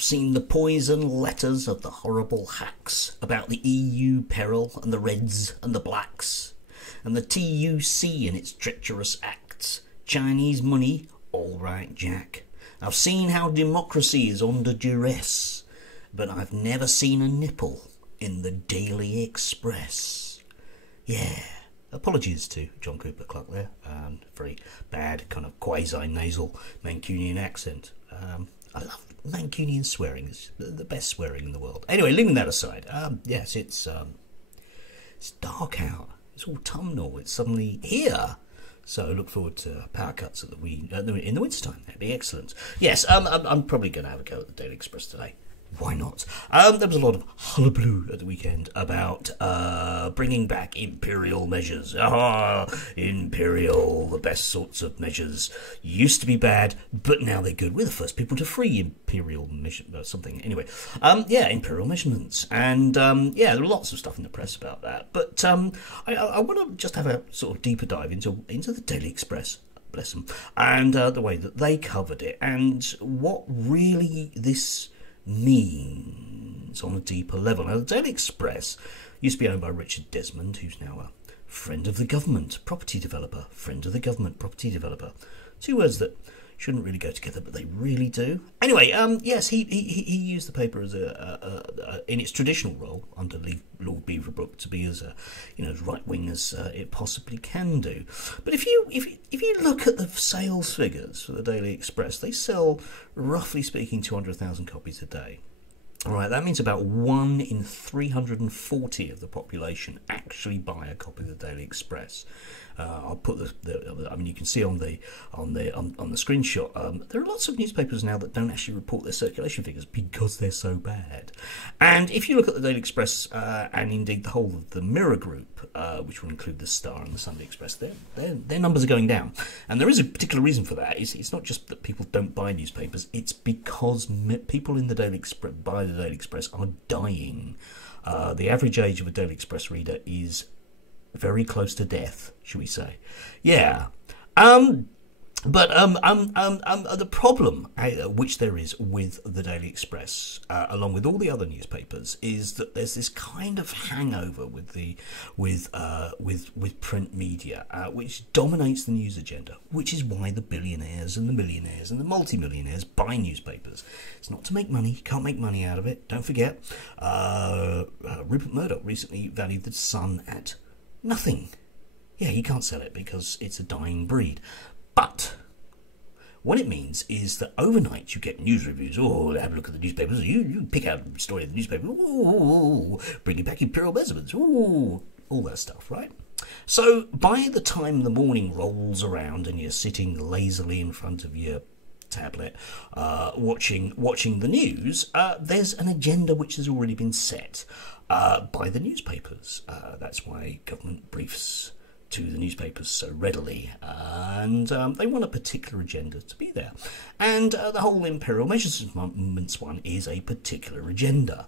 I've seen the poison letters of the horrible hacks about the EU peril and the Reds and the Blacks, and the TUC and its treacherous acts. Chinese money, all right, Jack. I've seen how democracy is under duress, but I've never seen a nipple in the Daily Express. Yeah. Apologies to John Cooper Clarke there. Very bad kind of quasi-nasal Mancunian accent. I love Mancunian swearing. It's the best swearing in the world. Anyway, leaving that aside, yes, it's dark out. It's autumnal. It's suddenly here. So look forward to power cuts in the winter time. That'd be excellent. Yes, I'm probably going to have a go at the Daily Express today. Why not? There was a lot of hullabaloo at the weekend about bringing back imperial measures. Imperial, the best sorts of measures. Used to be bad, but now they're good. We're the first people to free imperial something. Anyway, imperial measurements. And, there are lots of stuff in the press about that. But I want to just have a sort of deeper dive into the Daily Express. Bless them. And the way that they covered it. And what really this means on a deeper level. Now, the Daily Express used to be owned by Richard Desmond, who's now a friend of the government, property developer. Friend of the government, property developer. Two words that shouldn't really go together, but they really do. Anyway, yes, he used the paper as in its traditional role under Lord Beaverbrook to be as right wing as it possibly can do. But if you look at the sales figures for the Daily Express, they sell, roughly speaking, 200,000 copies a day. All right, that means about 1 in 340 of the population actually buy a copy of the Daily Express. I'll put you can see on the screenshot. There are lots of newspapers now that don't actually report their circulation figures because they're so bad. And if you look at the Daily Express and indeed the whole of the Mirror Group, which will include the Star and the Sunday Express, their numbers are going down. And there is a particular reason for that. It's not just that people don't buy newspapers; it's because people in the Daily Express buy the Daily Express are dying. The average age of a Daily Express reader is very close to death, shall we say? Yeah. But the problem which there is with the Daily Express, along with all the other newspapers, is that there's this kind of hangover with print media, which dominates the news agenda, which is why the billionaires and the millionaires and the multimillionaires buy newspapers. It's not to make money. You can't make money out of it. Don't forget, Rupert Murdoch recently valued the Sun at nothing. Yeah, he can't sell it because it's a dying breed. But what it means is that overnight you get news reviews. Oh, have a look at the newspapers. You pick out a story in the newspaper. Ooh, bringing back imperial measurements. Ooh, all that stuff, right? So by the time the morning rolls around and you're sitting lazily in front of your tablet, watching the news, there's an agenda which has already been set by the newspapers. That's why government briefs to the newspapers so readily, and they want a particular agenda to be there. And the whole imperial measurements one is a particular agenda.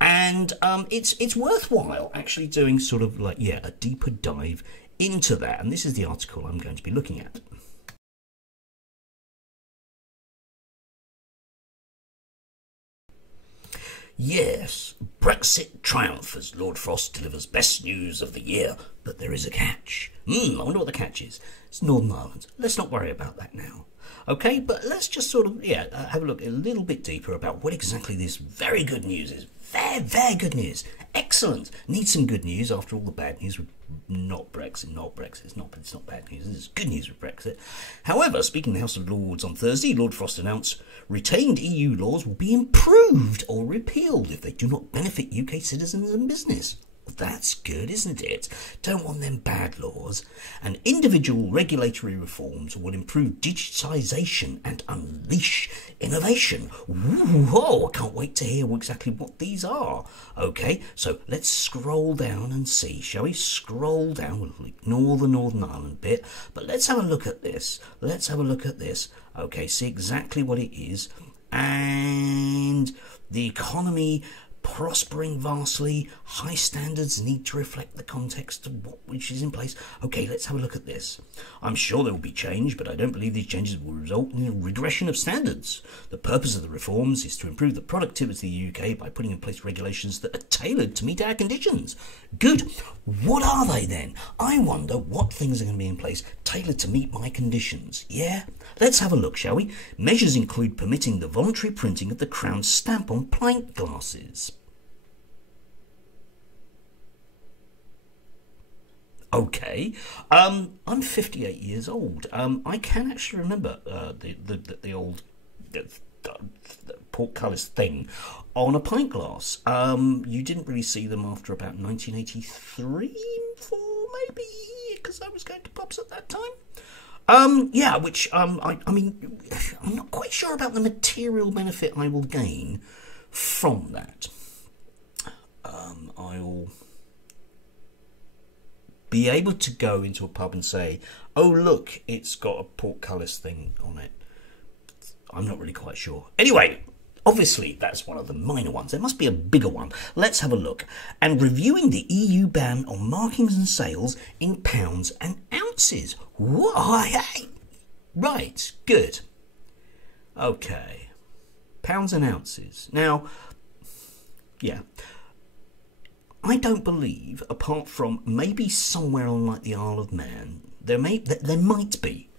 And it's worthwhile actually doing sort of like, a deeper dive into that. And this is the article I'm going to be looking at. Yes, Brexit triumph as Lord Frost delivers best news of the year, but there is a catch. I wonder what the catch is. It's Northern Ireland. Let's not worry about that now. Okay, but let's just sort of, have a look a little bit deeper about what exactly this very good news is. Very, very good news. Excellent. Need some good news after all the bad news with not Brexit. It's not bad news. It's good news with Brexit. However, speaking in the House of Lords on Thursday, Lord Frost announced retained EU laws will be improved or repealed if they do not benefit UK citizens and business. That's good, isn't it? Don't want them bad laws. And individual regulatory reforms will improve digitisation and unleash innovation. Whoa, I can't wait to hear exactly what these are. Okay, so let's scroll down and see. Shall we scroll down? We'll ignore the Northern Ireland bit, but let's have a look at this. Okay, see exactly what it is. And the economy prospering vastly. High standards need to reflect the context of which is in place. Okay, let's have a look at this. I'm sure there will be change, but I don't believe these changes will result in a regression of standards. The purpose of the reforms is to improve the productivity of the UK by putting in place regulations that are tailored to meet our conditions. Good. What are they then? I wonder what things are going to be in place tailored to meet my conditions. Yeah? Let's have a look, shall we? Measures include permitting the voluntary printing of the Crown stamp on pint glasses. Okay, I'm 58 years old. I can actually remember the old portcullis thing on a pint glass. You didn't really see them after about 1983, 4 maybe, because I was going to pubs at that time. Yeah, which I mean, I'm not quite sure about the material benefit I will gain from that. I'll be able to go into a pub and say, oh look, it's got a portcullis thing on it. I'm not really quite sure. Anyway, obviously that's one of the minor ones. There must be a bigger one. Let's have a look. And reviewing the EU ban on markings and sales in pounds and ounces. Why? Right, good. Okay. Pounds and ounces. Now, yeah. I don't believe, apart from maybe somewhere on like the Isle of Man, there might be,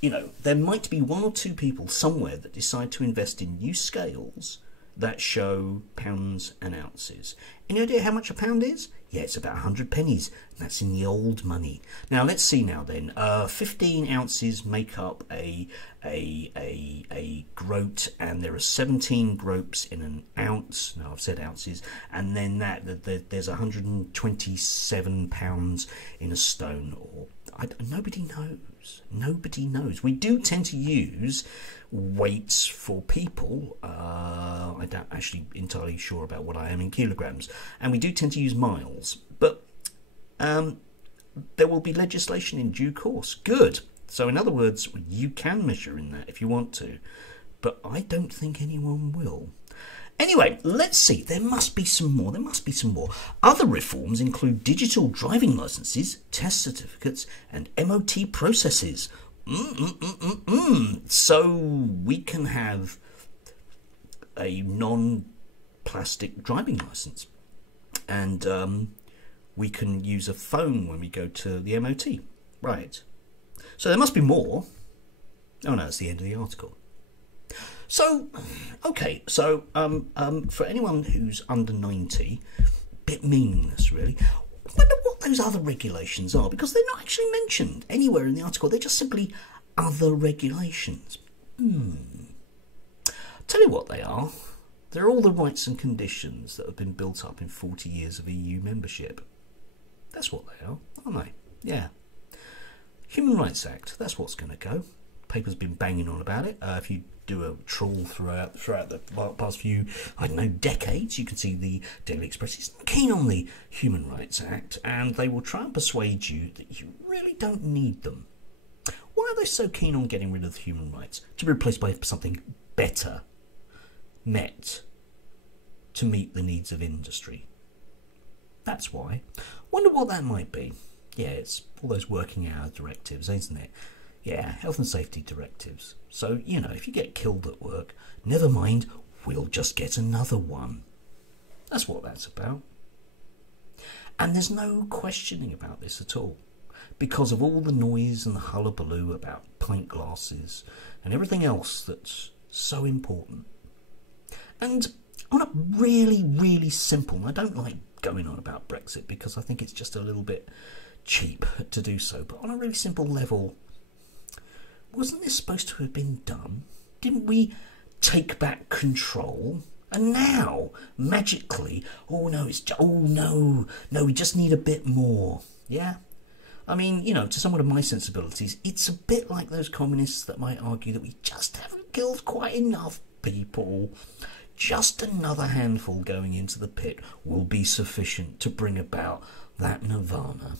you know, there might be 1 or 2 people somewhere that decide to invest in new scales that show pounds and ounces. Any idea how much a pound is? Yeah, it's about 100 pennies. That's in the old money. Now let's see now then. 15 ounces make up a groat, and there are 17 groats in an ounce. No, I've said ounces. And then there's 127 pounds in a stone. Or nobody knows. Nobody knows. We do tend to use weights for people. I'm not actually entirely sure about what I am in kilograms, and we do tend to use miles, but there will be legislation in due course. Good. So in other words, you can measure in that if you want to, but I don't think anyone will. Anyway, let's see. There must be some more. There must be some more. Other reforms include digital driving licenses, test certificates, and MOT processes. So we can have a non-plastic driving license, and we can use a phone when we go to the MOT. Right. So there must be more. Oh no, that's the end of the article. So, okay, so for anyone who's under 90, bit meaningless really. I wonder what those other regulations are, because they're not actually mentioned anywhere in the article. They're just simply other regulations. Tell you what they are. They're all the rights and conditions that have been built up in 40 years of EU membership. That's what they are, aren't they? Yeah. Human Rights Act, that's what's going to go. Paper's been banging on about it. If you do a trawl throughout the past few, I don't know, decades, you can see the Daily Express is keen on the Human Rights Act, and they will try and persuade you that you really don't need them. Why are they so keen on getting rid of the human rights? To be replaced by something better, met to meet the needs of industry. That's why. Wonder what that might be. Yeah, it's all those working hour directives, isn't it? Yeah, health and safety directives. So, you know, if you get killed at work, never mind, we'll just get another one. That's what that's about. And there's no questioning about this at all, because of all the noise and the hullabaloo about pint glasses and everything else that's so important. And on a really, really simple, I don't like going on about Brexit because I think it's just a little bit cheap to do so, but on a really simple level, wasn't this supposed to have been done? Didn't we take back control? And now, magically, oh no, we just need a bit more. Yeah? I mean, you know, to someone of my sensibilities, it's a bit like those communists that might argue that we just haven't killed quite enough people. Just another handful going into the pit will be sufficient to bring about that nirvana.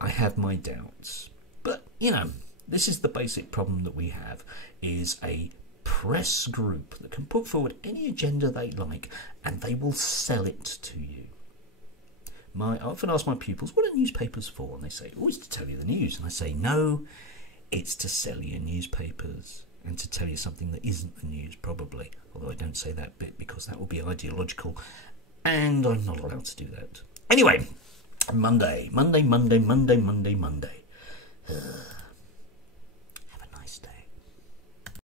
I have my doubts. But, you know, this is the basic problem that we have, is a press group that can put forward any agenda they like, and they will sell it to you. I often ask my pupils, what are newspapers for? And they say, oh, it's to tell you the news. And I say, no, it's to sell you newspapers and to tell you something that isn't the news, probably. Although I don't say that bit because that will be ideological, and I'm not allowed to do that. Anyway, Monday.